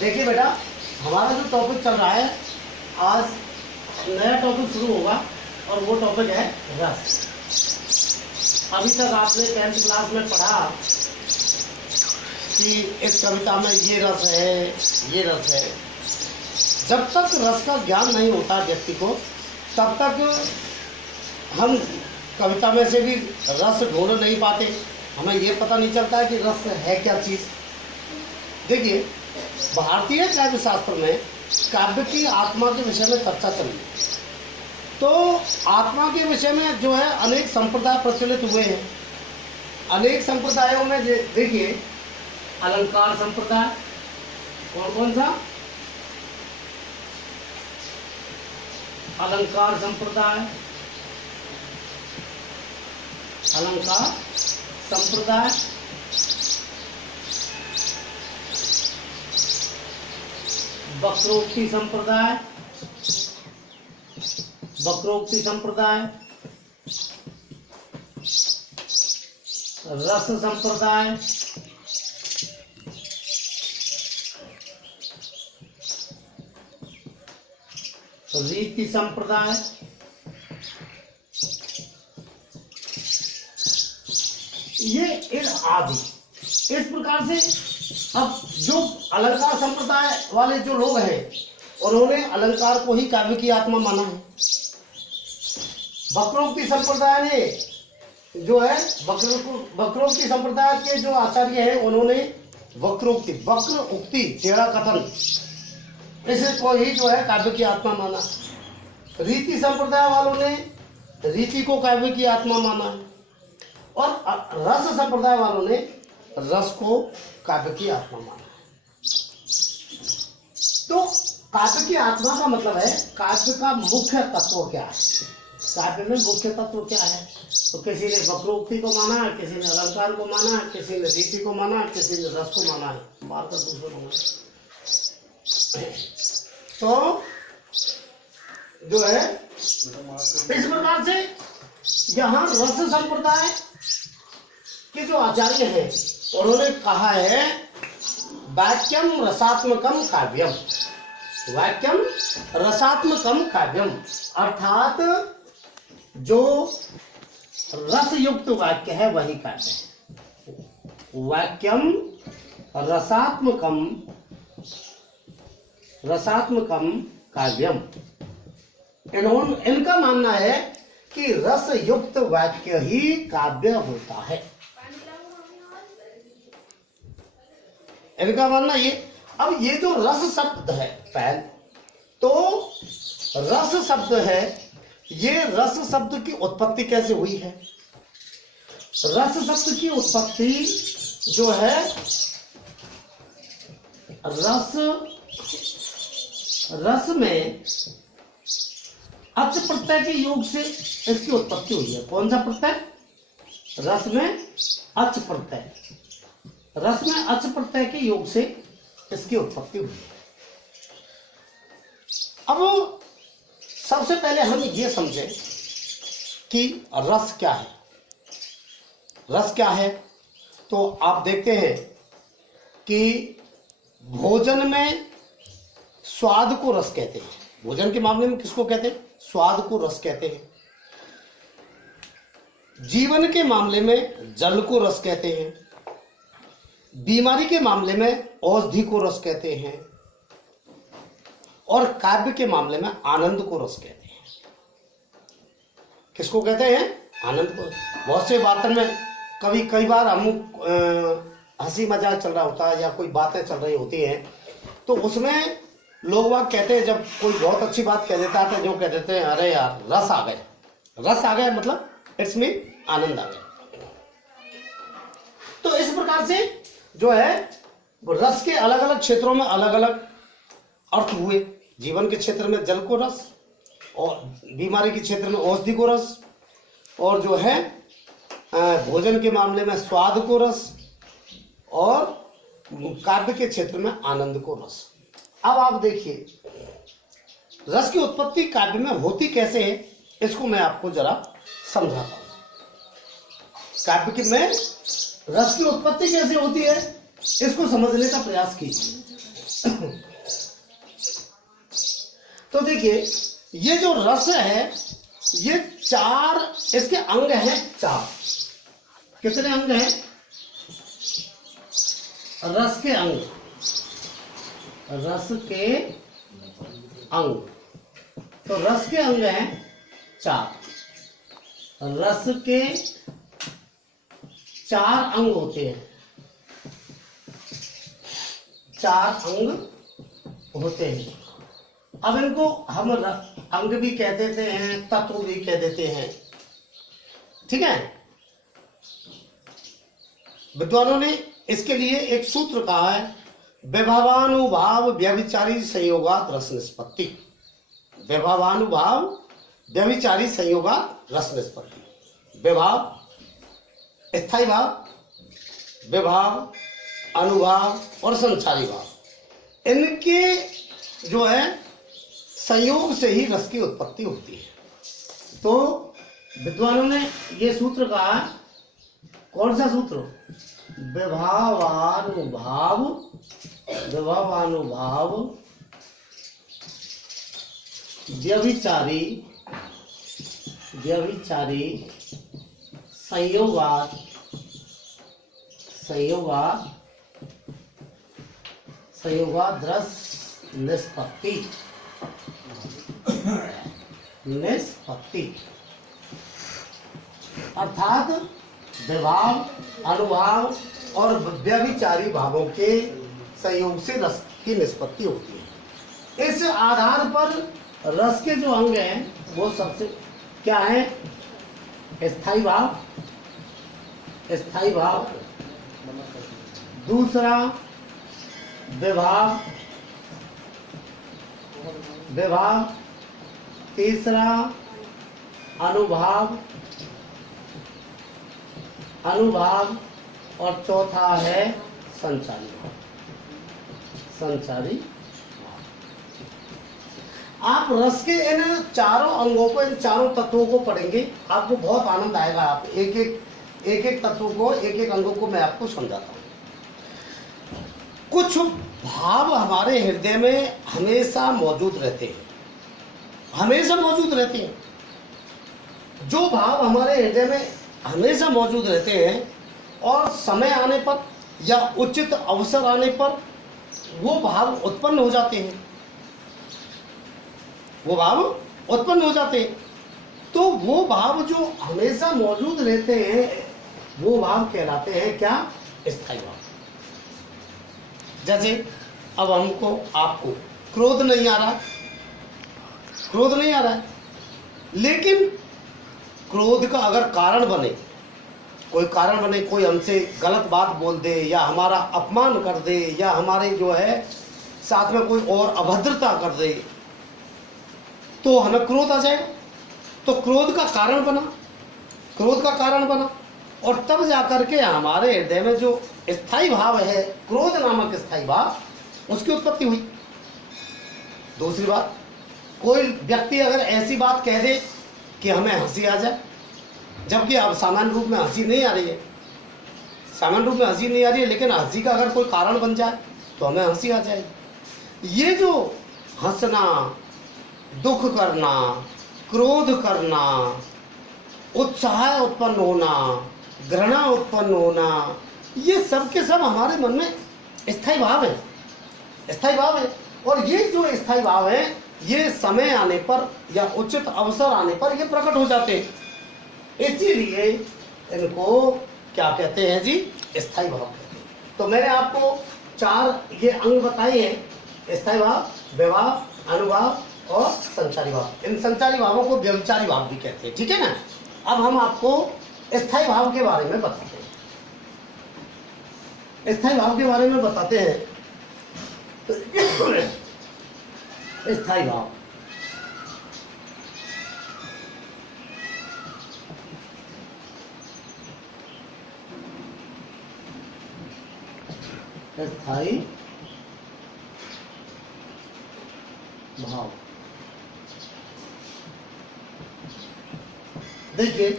देखिए बेटा, हमारा जो टॉपिक चल रहा है, आज नया टॉपिक शुरू होगा और वो टॉपिक है रस। अभी तक आपने 10th क्लास में पढ़ा कि इस कविता में ये रस है, ये रस है। जब तक रस का ज्ञान नहीं होता व्यक्ति को, तब तक हम कविता में से भी रस ढूंढ नहीं पाते। हमें ये पता नहीं चलता है कि रस है क्या चीज़। देखिए, भारतीय काव्य शास्त्र में काव्य की आत्मा के विषय में चर्चा चल रही है। तो आत्मा के विषय में जो है अनेक संप्रदाय प्रचलित हुए हैं। अनेक संप्रदायों में देखिए, अलंकार संप्रदाय, कौन कौन सा? अलंकार संप्रदाय, अलंकार संप्रदाय, वक्रोक्ति संप्रदाय, वक्रोक्ति संप्रदाय, रस संप्रदाय, रीति संप्रदाय, ये इन आदि इस प्रकार से। अब जो अलंकार संप्रदाय वाले जो लोग हैं, उन्होंने अलंकार को ही काव्य की आत्मा माना है। वक्रोक्ति संप्रदाय ने जो है वक्रोक्ति संप्रदाय के जो आचार्य हैं, उन्होंने वक्रोक्ति, वक्र उक्ति, टेढ़ा कथन, इसे को ही जो है काव्य की आत्मा माना। रीति संप्रदाय वालों ने रीति को काव्य की आत्मा माना, और रस संप्रदाय वालों ने रस को काव्य की आत्मा माना। तो काव्य की आत्मा का मतलब है काव्य का मुख्य तत्व क्या है। काव्य में मुख्य तत्व क्या है? तो किसी ने वक्रोक्ति को माना, किसी ने अलंकार को माना, किसी ने रीति को माना, किसी ने रस को माना है। मारकर दूसरे को माना। तो जो है इस प्रकार से यहाँ रस संप्रदाय के जो आचार्य हैं, उन्होंने कहा है वाक्यम रसात्मकम काव्यम, वाक्यम रसात्मकम काव्यम, अर्थात जो रस युक्त वाक्य है वही काव्य है। वाक्यम रसात्मकम, रसात्मकम काव्यम। इनका मानना है कि रस युक्त वाक्य ही काव्य होता है। इनका मानना ये। अब ये जो रस शब्द है पहले, तो रस शब्द है, ये रस शब्द की उत्पत्ति कैसे हुई है? रस शब्द की उत्पत्ति जो है, रस में अच प्रत्यय के योग से इसकी उत्पत्ति हुई है। कौन सा प्रत्यय? रस में अच प्रत्यय, रस में अच प्रत्यय के योग से इसकी उत्पत्ति हुई है। अब सबसे पहले हम ये समझें कि रस क्या है। रस क्या है? तो आप देखते हैं कि भोजन में स्वाद को रस कहते हैं। भोजन के मामले में किसको कहते हैं? स्वाद को रस कहते हैं। जीवन के मामले में जल को रस कहते हैं। बीमारी के मामले में औषधि को रस कहते हैं। और काव्य के मामले में आनंद को रस कहते हैं। किसको कहते हैं? आनंद को। बहुत से बातों में कई बार हम हंसी मजाक चल रहा होता है या कोई बातें चल रही होती हैं, तो उसमें लोग वाग कहते हैं, जब कोई बहुत अच्छी बात कह देता है तो जो कह देते हैं, अरे यार रस आ गए। रस आ गए मतलब इट्स मीन आनंद आ गया। तो इस प्रकार से जो है रस के अलग अलग क्षेत्रों में अलग अलग अर्थ हुए। जीवन के क्षेत्र में जल को रस, और बीमारी के क्षेत्र में औषधि को रस, और जो है भोजन के मामले में स्वाद को रस, और काव्य के क्षेत्र में आनंद को रस। अब आप देखिए, रस की उत्पत्ति काव्य में होती कैसे है, इसको मैं आपको जरा समझाता हूं। काव्य में रस की उत्पत्ति कैसे होती है, इसको समझने का प्रयास कीजिए। तो देखिए ये जो रस है ये चार इसके अंग हैं, चार। कितने अंग हैं रस के अंग? रस के अंग, तो रस के अंग हैं चार। रस के चार अंग होते हैं, चार अंग होते हैं। अब इनको हम अंग भी कह देते हैं, तत्व भी कह देते हैं, ठीक है। विद्वानों ने इसके लिए एक सूत्र कहा है, विभवानुभाव व्यभिचारी संयोगात रस निष्पत्ति। विभवानुभाव व्यभिचारी संयोगात रस निष्पत्ति। विभाव स्थायी भाव, विभाव, अनुभाव और संचारी भाव, इनके जो है संयोग से ही रस की उत्पत्ति होती है। तो विद्वानों ने ये सूत्र कहा, कौन सा सूत्र? विभावानुभाव, विभावानुभाव व्यभिचारी, व्यभिचारी संयोगात, संयोगात, संयोगात रस निष्पत्ति, निष्पत्ति। अर्थात विभाव, अनुभाव और व्यभिचारी भावों के संयोग से रस की निष्पत्ति होती है। इस आधार पर रस के जो अंग हैं वो सबसे क्या है? स्थायी भाव, स्थायी भाव, दूसरा विभाव, विभाव, तीसरा अनुभाव, अनुभाव और चौथा है संचारी भाव, संचारी। आप रस के इन चारों अंगों को, इन चारों तत्वों को पढ़ेंगे, आपको बहुत आनंद आएगा। आप एक एक तत्व को, एक एक अंगों को मैं आपको समझाता हूँ। कुछ भाव हमारे हृदय में हमेशा मौजूद रहते हैं, हमेशा मौजूद रहते हैं। जो भाव हमारे हृदय में हमेशा मौजूद रहते हैं और समय आने पर या उचित अवसर आने पर वो भाव उत्पन्न हो जाते हैं, वो भाव उत्पन्न हो जाते हैं। तो वो भाव जो हमेशा मौजूद रहते हैं वो भाव कहलाते हैं क्या? स्थायी भाव। जैसे अब हमको, आपको क्रोध नहीं आ रहा, क्रोध नहीं आ रहा है, लेकिन क्रोध का अगर कारण बने, कोई कारण बने, कोई हमसे गलत बात बोल दे या हमारा अपमान कर दे या हमारे जो है साथ में कोई और अभद्रता कर दे, तो हमें क्रोध आ जाएगा। तो क्रोध का कारण बना, क्रोध का कारण बना, और तब जाकर के हमारे हृदय में जो स्थायी भाव है, क्रोध नामक स्थायी भाव, उसकी उत्पत्ति हुई। दूसरी बात, कोई व्यक्ति अगर ऐसी बात कह दे कि हमें हंसी आ जाए, जबकि अब सामान्य रूप में हंसी नहीं आ रही है, सामान्य रूप में हंसी नहीं आ रही है, लेकिन हंसी का अगर कोई कारण बन जाए तो हमें हंसी आ जाएगी। ये जो हंसना, दुख करना, क्रोध करना, उत्साह उत्पन्न होना, घृणा उत्पन्न होना, ये सब के सब हमारे मन में स्थायी भाव है, स्थायी भाव है। और ये जो स्थायी भाव है ये समय आने पर या उचित अवसर आने पर ये प्रकट हो जाते हैं। इसीलिए इनको क्या कहते हैं जी? स्थायी भाव कहते हैं। तो मैंने आपको चार ये अंग बताए हैं, स्थायी भाव, विभाव, अनुभाव और संचारी भाव। इन संचारी भावों को व्यभिचारी भाव भी कहते हैं, ठीक है ना। अब हम आपको स्थायी भाव के बारे में बताते हैं, स्थायी भाव के बारे में बताते हैं। स्थायी भाव, स्थायी भाव, देखिए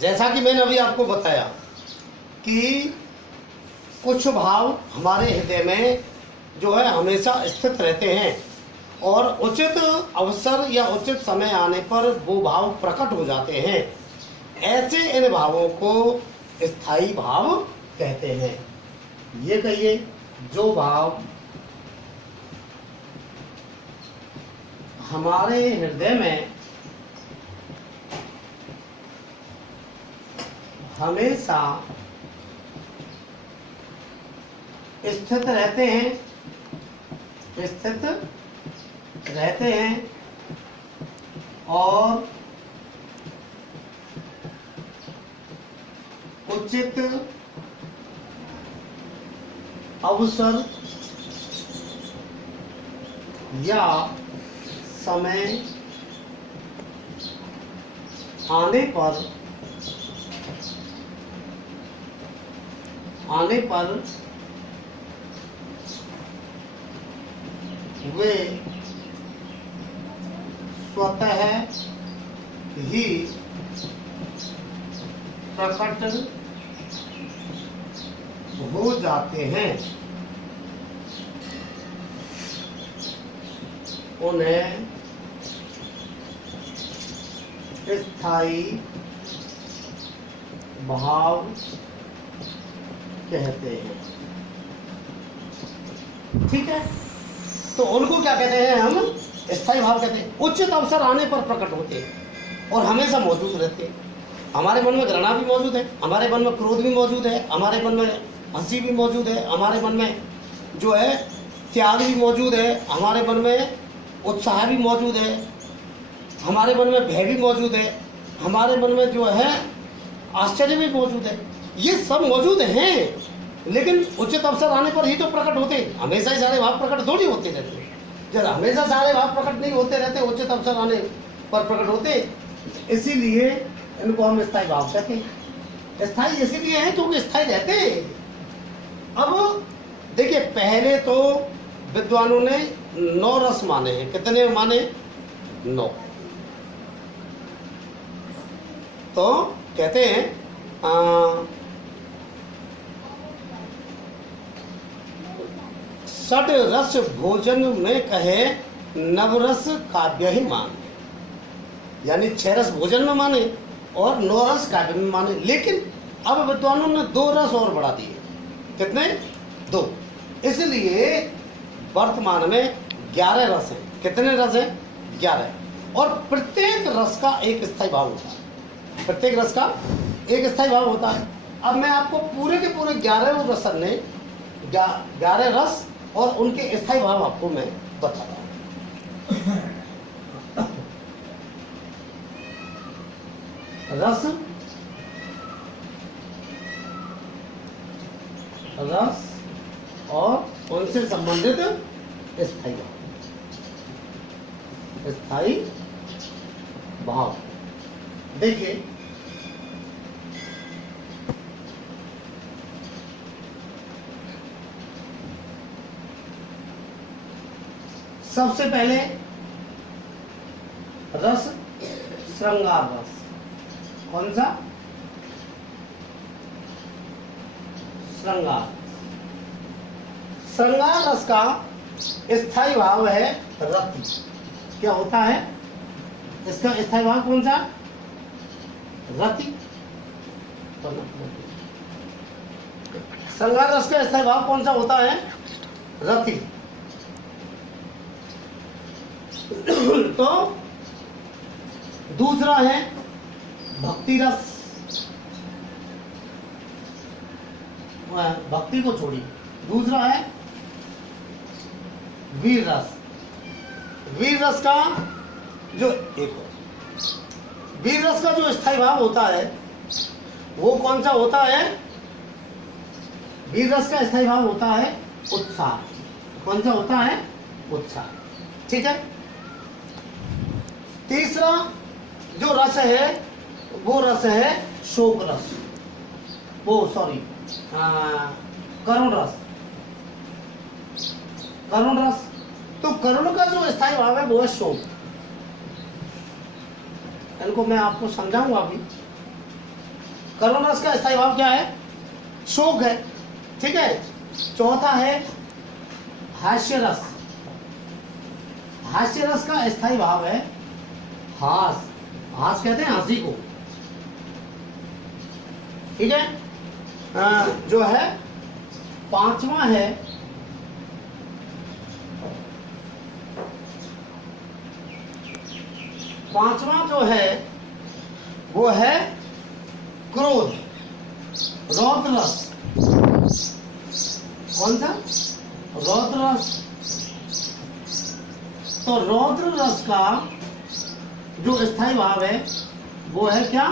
जैसा कि मैंने अभी आपको बताया कि कुछ भाव हमारे हृदय में जो है हमेशा स्थित रहते हैं और उचित अवसर या उचित समय आने पर वो भाव प्रकट हो जाते हैं। ऐसे इन भावों को स्थायी भाव कहते हैं। ये कहिए, जो भाव हमारे हृदय में हमेशा स्थित रहते हैं, और उचित अवसर या समय आने पर वे स्वतः ही प्रकट हो जाते हैं। उन्हें स्थायी भाव कहते हैं। ठीक है, तो उनको क्या कहते हैं? हम स्थायी भाव कहते हैं। उचित अवसर आने पर प्रकट होते हैं और हमेशा मौजूद रहते हैं। हमारे मन में घृणा भी मौजूद है, हमारे मन में क्रोध भी मौजूद है, हमारे मन में हंसी भी मौजूद है, हमारे मन में जो है त्याग भी मौजूद है, हमारे मन में उत्साह भी मौजूद है, हमारे मन में भय भी मौजूद है, हमारे मन में जो है आश्चर्य भी मौजूद है। ये सब मौजूद हैं, लेकिन उचित अवसर आने पर ही तो प्रकट होते हैं। हमेशा ही सारे भाव प्रकट थोड़ी होते रहते हैं। जब हमेशा सारे भाव प्रकट नहीं होते रहते, उचित अवसर आने पर प्रकट होते। इसीलिए इनको हम स्थायी भाव कहते हैं। स्थायी इसीलिए है क्योंकि स्थायी रहते हैं। अब देखिए, पहले तो विद्वानों ने 9 रस माने हैं। कितने माने? 9। तो कहते हैं षड रस भोजन में कहे नवरस काव्य ही मान, यानी 6 रस भोजन में माने और 9 रस काव्य में माने। लेकिन अब विद्वानों ने 2 रस और बढ़ा दिए। कितने? 2। इसलिए वर्तमान में 11 रस हैं। कितने रस हैं? 11। और प्रत्येक रस का एक स्थायी भाव होता है। प्रत्येक रस का एक स्थायी भाव होता है। अब मैं आपको पूरे के पूरे 11 रस ने 11 रस और उनके स्थायी भाव आपको मैं बता रहा हूं। रस और उनसे संबंधित स्थायी भाव। देखिए, सबसे पहले रस श्रृंगार रस। कौन सा? श्रृंगार। श्रृंगार रस का स्थायी भाव है रति। क्या होता है इसका स्थायी भाव? कौन सा? रति। श्रृंगार रस का स्थायी भाव कौन सा होता है? रति। तो दूसरा है भक्ति रस। भक्ति को छोड़िए, दूसरा है वीर रस। वीर रस का जो वीर रस का जो स्थायी भाव होता है वो कौन सा होता है? वीर रस का स्थायी भाव होता है उत्साह। कौन सा होता है? उत्साह। ठीक है। तीसरा जो रस है वो रस है शोक रस। करुण रस। करुण रस। तो करुण का जो स्थायी भाव है वो है शोक। इनको मैं आपको समझाऊंगा अभी। करुण रस का स्थायी भाव क्या है? शोक है। ठीक है। चौथा है हास्य रस, हास्य रस का स्थायी भाव है हास, हास कहते हैं हंसी को, ठीक है। जो है पांचवा है पांचवा जो है वो है क्रोध, रौद्र रस। कौन सा? रौद्र रस। तो रौद्र रस का जो स्थायी भाव है वो है क्या?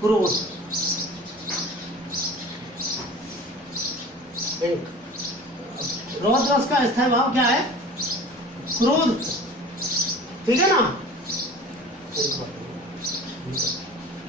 क्रोध। रौद्र रस का स्थायी भाव क्या है? क्रोध, ठीक है ना।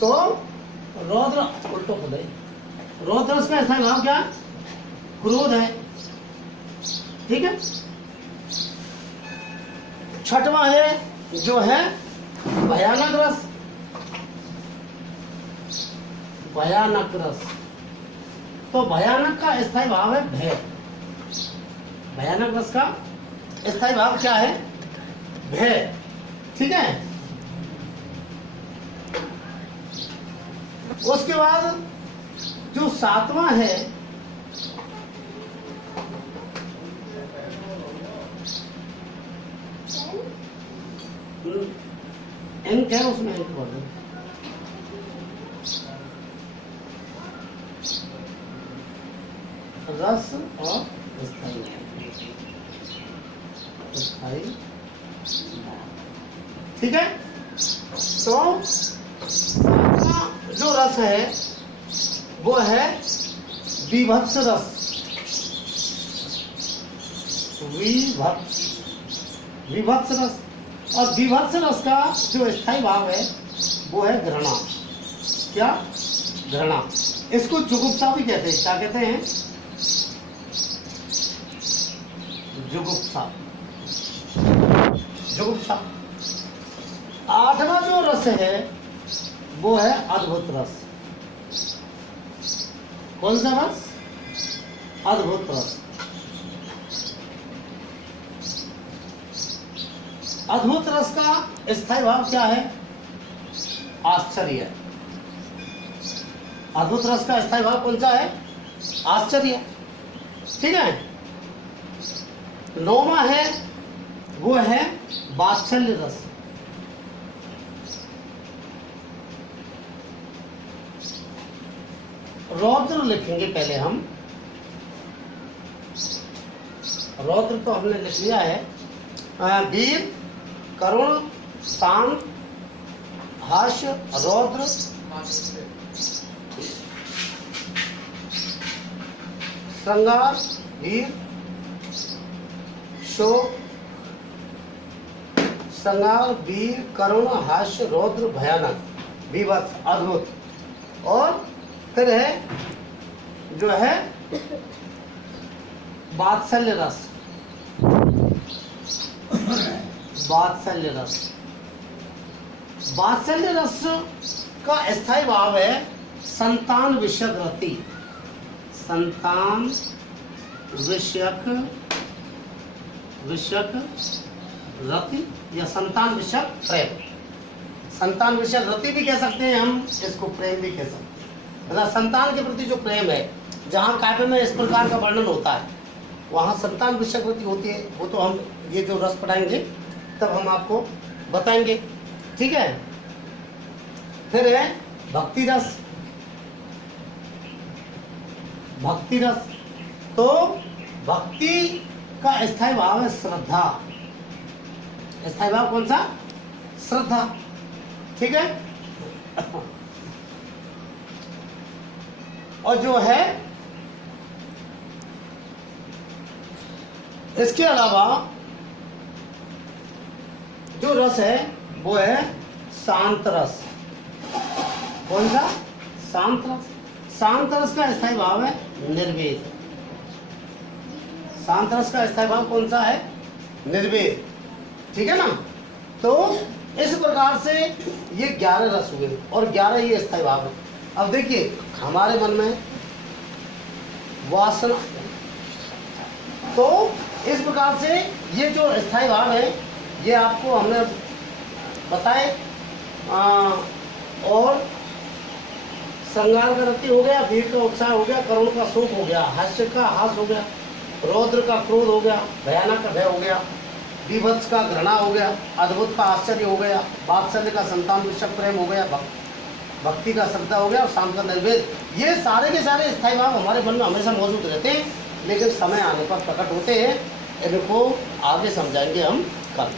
तो रौद्र उल्टो खुद है, रौद्र रस का स्थायी भाव क्या है? क्रोध है, ठीक है। छठवां है जो है भयानक रस, भयानक रस। तो भयानक का स्थायी भाव है भय, भयानक रस का स्थायी भाव क्या है? भय, ठीक है। उसके बाद जो सातवां है इंक है, उसमें इंक बोल दो। रस और स्थायी, स्थायी, ठीक है। तो सातवां जो रस है वो है विभत्स रस, विभत्स, विभत्स रस। और विभत्स रस का जो स्थायी भाव है वो है घृणा। क्या? घृणा। इसको जुगुप्सा भी कहते हैं। क्या कहते हैं? जुगुप्सा, जुगुप्सा। आठवां जो रस है वो है अद्भुत रस। कौन सा रस? अद्भुत रस। अद्भुत रस का स्थायी भाव क्या है? आश्चर्य। अद्भुत रस का स्थायी भाव कौन सा है? आश्चर्य, ठीक है। नौवां है वो है वात्सल्य रस। रौद्र लिखेंगे पहले हम, रौद्र तो हमने लिख लिया है। वीर, करुण, शांत, हास्य, रौद्र, श्रृंगार, वीर, शोक, श्रृंगार, वीर, करुण, हास्य, रौद्र, भयानक, विभत्स, अद्भुत। और फिर है जो है वात्सल्य रस, वात्सल्य रस। वात्सल्य रस का स्थायी भाव है संतान विषयक रति, संतान विषयक, विषयक रति या संतान विषयक प्रेम। संतान विषयक रति भी कह सकते हैं हम, इसको प्रेम भी कह सकते हैं। मतलब संतान के प्रति जो प्रेम है, जहाँ काव्य में इस प्रकार का वर्णन होता है वहाँ संतान विषयक रति होती है। वो तो हम ये जो रस पढ़ाएंगे तब हम आपको बताएंगे, ठीक है। फिर है भक्ति रस, भक्ति रस। तो भक्ति का स्थायी भाव है श्रद्धा। स्थायी भाव कौन सा? श्रद्धा, ठीक है। और जो है इसके अलावा जो रस है वो है शांत रस। कौन सा? शांत रस। शांत रस का स्थायी भाव है निर्वेद। शांत रस का स्थायी भाव कौन सा है? निर्वेद, ठीक है ना। तो इस प्रकार से ये 11 रस हुए और 11 ये स्थायी भाव है। अब देखिए हमारे मन में वासना, तो इस प्रकार से ये जो स्थायी भाव है ये आपको हमने बताए। और श्रृंगार का रति हो गया, वीर का उत्साह हो गया, करुण का शोक हो गया, हास्य का हास हो गया, रौद्र का क्रोध हो गया, भयानक का भय हो गया, विभत्स का घृणा हो गया, अद्भुत का आश्चर्य हो गया, वात्सल्य का संतान विषक प्रेम हो गया, भक्ति का श्रद्धा हो गया और शांत का निर्वेद। ये सारे के सारे स्थायी भाव हमारे मन में हमेशा मौजूद रहते हैं, लेकिन समय आने पर प्रकट होते हैं। इनको आगे समझाएंगे हम कल।